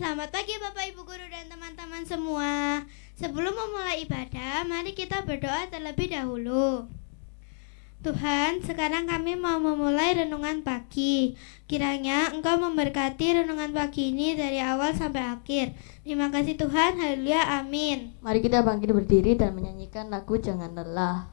Selamat pagi Bapak Ibu Guru dan teman-teman semua. Sebelum memulai ibadah, mari kita berdoa terlebih dahulu. Tuhan, sekarang kami mau memulai renungan pagi. Kiranya Engkau memberkati renungan pagi ini dari awal sampai akhir. Terima kasih Tuhan, haleluya, amin. Mari kita bangkit berdiri dan menyanyikan lagu Jangan Lelah.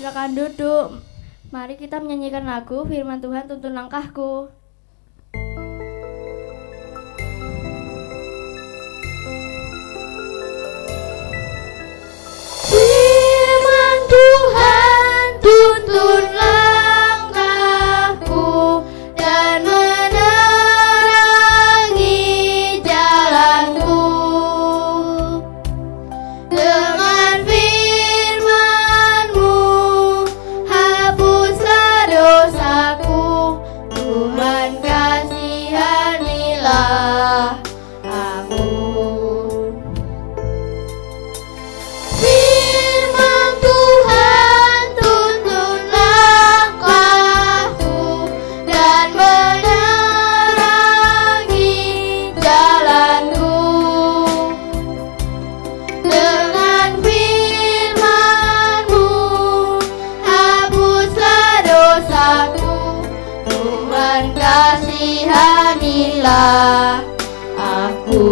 Silakan duduk. Mari kita menyanyikan lagu Firman Tuhan Tuntun Langkahku. Firman Tuhan tuntun langkahku dan menerangi jalanku. Dengan firman-Mu hapuslah dosaku. Tuhan kasihanilah aku. Firman Tuhan tuntun langkahku dan menerangi jalanku. Dengan firman-Mu hapuslah dosaku. Tuhan kasihanilah aku.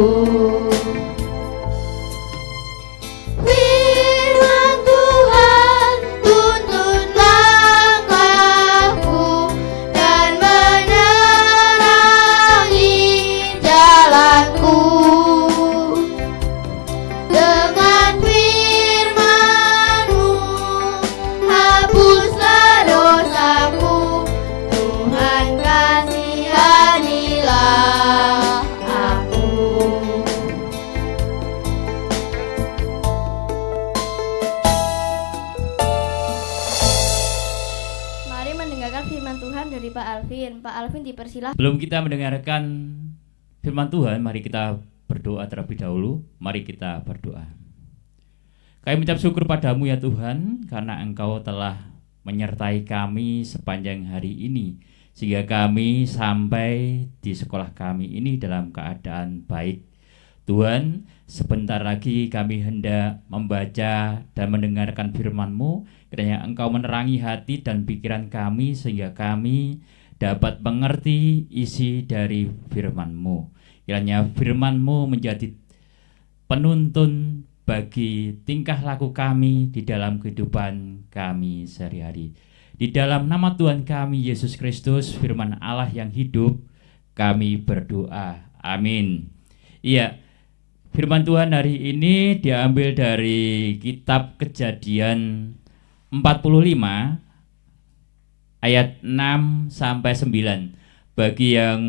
Firman Tuhan tuntun langkahku dan menerangi jalanku. Dengan firman-Mu hapuslah dosaku. Tuhan kasihanilah aku. Mari mendengarkan firman Tuhan dari Pak Alvin. Pak Alvin dipersilahkan. Sebelum kita mendengarkan firman Tuhan, mari kita berdoa terlebih dahulu. Mari kita berdoa. Kami mengucap syukur padamu ya Tuhan, karena Engkau telah menyertai kami sepanjang hari ini, sehingga kami sampai di sekolah kami ini dalam keadaan baik. Tuhan, sebentar lagi kami hendak membaca dan mendengarkan firman-Mu. Kiranya Engkau menerangi hati dan pikiran kami, sehingga kami dapat mengerti isi dari firman-Mu. Kiranya firman-Mu menjadi penuntun bagi tingkah laku kami di dalam kehidupan kami sehari-hari. Di dalam nama Tuhan kami Yesus Kristus, firman Allah yang hidup, kami berdoa. Amin. Iya, firman Tuhan hari ini diambil dari kitab Kejadian 45 ayat 6 sampai 9. Bagi yang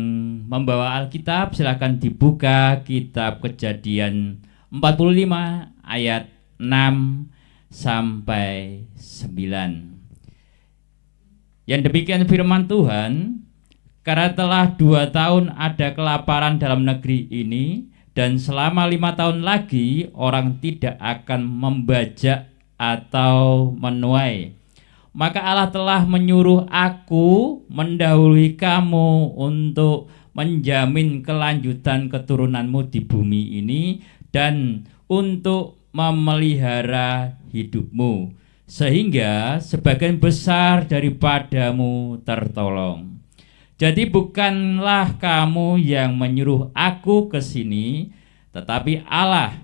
membawa Alkitab silakan dibuka kitab Kejadian 45 ayat 6 sampai 9. Yang demikian firman Tuhan, karena telah 2 tahun ada kelaparan dalam negeri ini, dan selama 5 tahun lagi orang tidak akan membajak atau menuai. Maka Allah telah menyuruh aku mendahului kamu untuk menjamin kelanjutan keturunanmu di bumi ini dan untuk memelihara hidupmu, sehingga sebagian besar daripadamu tertolong. Jadi bukanlah kamu yang menyuruh aku ke sini, tetapi Allah,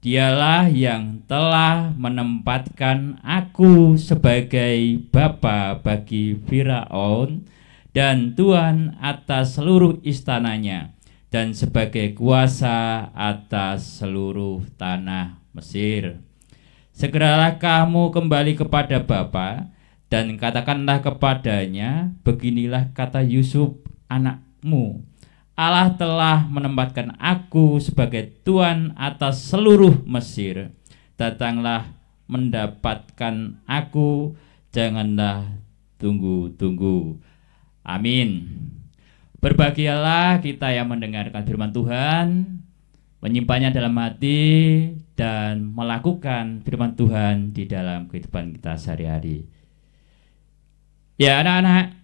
Dialah yang telah menempatkan aku sebagai bapa bagi Firaun dan tuan atas seluruh istananya, dan sebagai kuasa atas seluruh tanah Mesir. Segeralah kamu kembali kepada bapa dan katakanlah kepadanya, beginilah kata Yusuf anakmu, Allah telah menempatkan aku sebagai tuan atas seluruh Mesir. Datanglah mendapatkan aku, janganlah tunggu-tunggu. Amin. Berbahagialah kita yang mendengarkan firman Tuhan, menyimpannya dalam hati, dan melakukan firman Tuhan di dalam kehidupan kita sehari-hari. Ya anak-anak,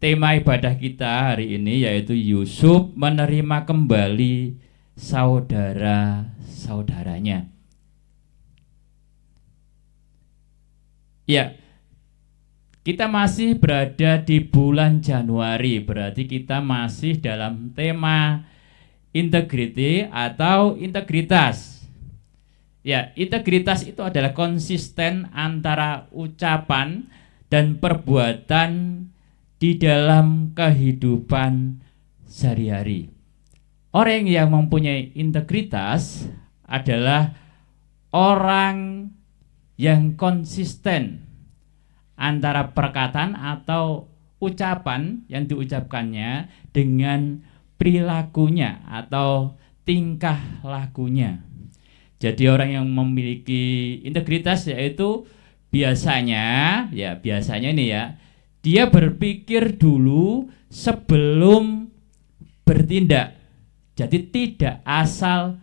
tema ibadah kita hari ini yaitu Yusuf menerima kembali saudara-saudaranya. Ya, kita masih berada di bulan Januari, berarti kita masih dalam tema integrity atau integritas. Ya, integritas itu adalah konsisten antara ucapan dan perbuatan di dalam kehidupan sehari-hari. Orang yang mempunyai integritas adalah orang yang konsisten antara perkataan atau ucapan yang diucapkannya dengan perilakunya atau tingkah lakunya. Jadi orang yang memiliki integritas yaitu biasanya ini ya, dia berpikir dulu sebelum bertindak. Jadi tidak asal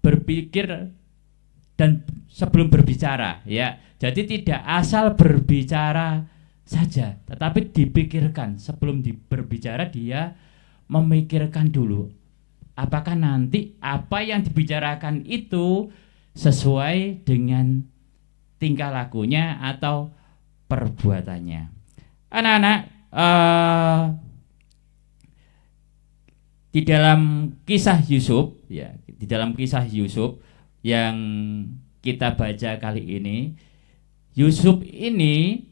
berpikir dan sebelum berbicara, ya. Jadi tidak asal berbicara saja, tetapi dipikirkan sebelum berbicara. Dia memikirkan dulu apakah nanti apa yang dibicarakan itu sesuai dengan tingkah lakunya atau perbuatannya. Anak-anak, di dalam kisah Yusuf, ya, di dalam kisah Yusuf yang kita baca kali ini, Yusuf ini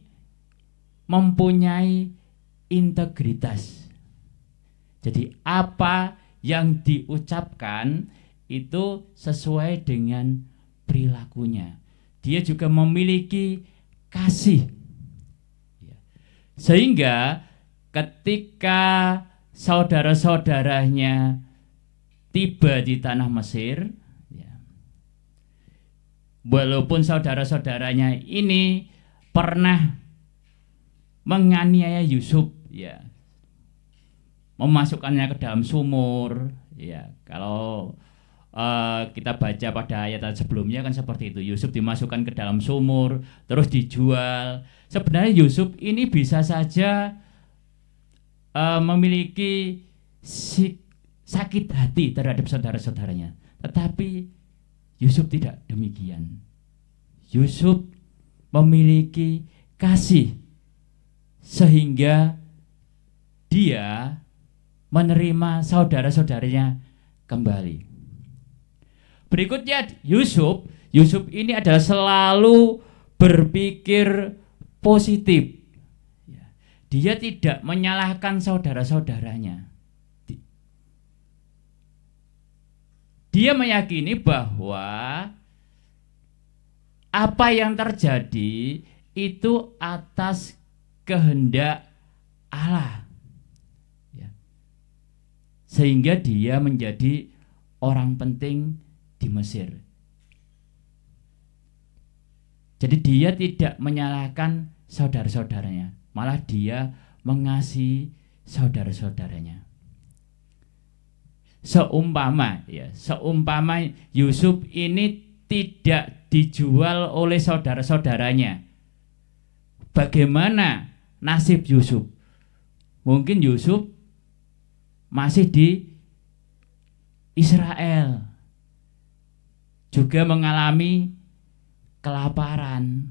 mempunyai integritas. Jadi apa yang diucapkan itu sesuai dengan perilakunya. Dia juga memiliki kasih. Sehingga ketika saudara-saudaranya tiba di tanah Mesir, ya, walaupun saudara-saudaranya ini pernah menganiaya Yusuf, ya, memasukkannya ke dalam sumur, ya, kalau kita baca pada ayat sebelumnya kan seperti itu. Yusuf dimasukkan ke dalam sumur, terus dijual. Sebenarnya Yusuf ini bisa saja memiliki sakit hati terhadap saudara-saudaranya. Tetapi Yusuf tidak demikian. Yusuf memiliki kasih sehingga dia menerima saudara-saudaranya kembali. Berikutnya Yusuf. Yusuf ini adalah selalu berpikir positif. Dia tidak menyalahkan saudara-saudaranya. Dia meyakini bahwa apa yang terjadi itu atas kehendak Allah. Sehingga dia menjadi orang penting di Mesir. Jadi dia tidak menyalahkan saudara-saudaranya, malah dia mengasihi saudara-saudaranya. Seumpama Yusuf ini tidak dijual oleh saudara-saudaranya, bagaimana nasib Yusuf? Mungkin Yusuf masih di Israel, juga mengalami kelaparan.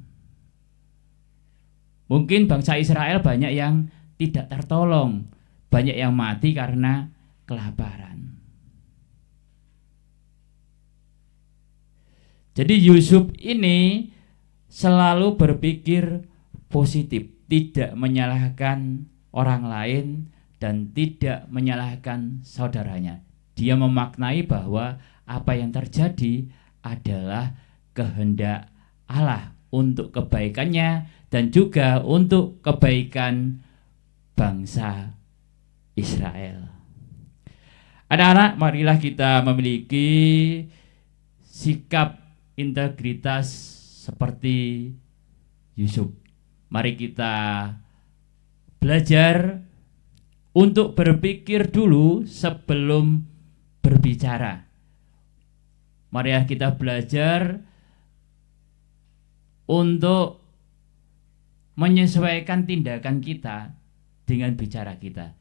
Mungkin bangsa Israel banyak yang tidak tertolong, banyak yang mati karena kelaparan. Jadi Yusuf ini selalu berpikir positif, tidak menyalahkan orang lain dan tidak menyalahkan saudaranya. Dia memaknai bahwa apa yang terjadi adalah kehendak Allah untuk kebaikannya dan juga untuk kebaikan bangsa Israel. Anak-anak, marilah kita memiliki sikap integritas seperti Yusuf. Mari kita belajar untuk berpikir dulu sebelum berbicara. Mari kita belajar untuk menyesuaikan tindakan kita dengan bicara kita.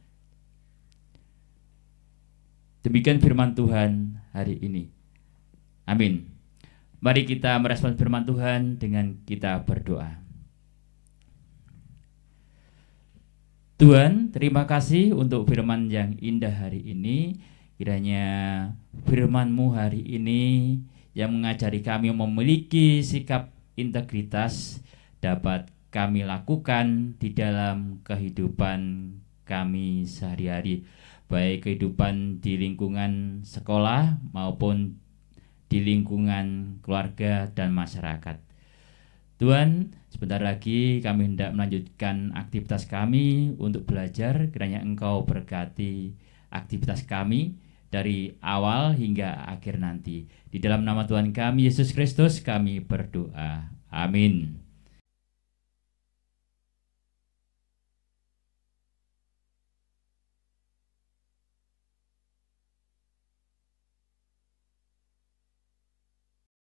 Demikian firman Tuhan hari ini. Amin. Mari kita merespons firman Tuhan dengan kita berdoa. Tuhan, terima kasih untuk firman yang indah hari ini. Kiranya firman-Mu hari ini yang mengajari kami memiliki sikap integritas dapat kami lakukan di dalam kehidupan kami sehari-hari, baik kehidupan di lingkungan sekolah maupun di lingkungan keluarga dan masyarakat. Tuhan, sebentar lagi kami hendak melanjutkan aktivitas kami untuk belajar. Kiranya Engkau berkati aktivitas kami dari awal hingga akhir nanti. Di dalam nama Tuhan kami Yesus Kristus kami berdoa. Amin.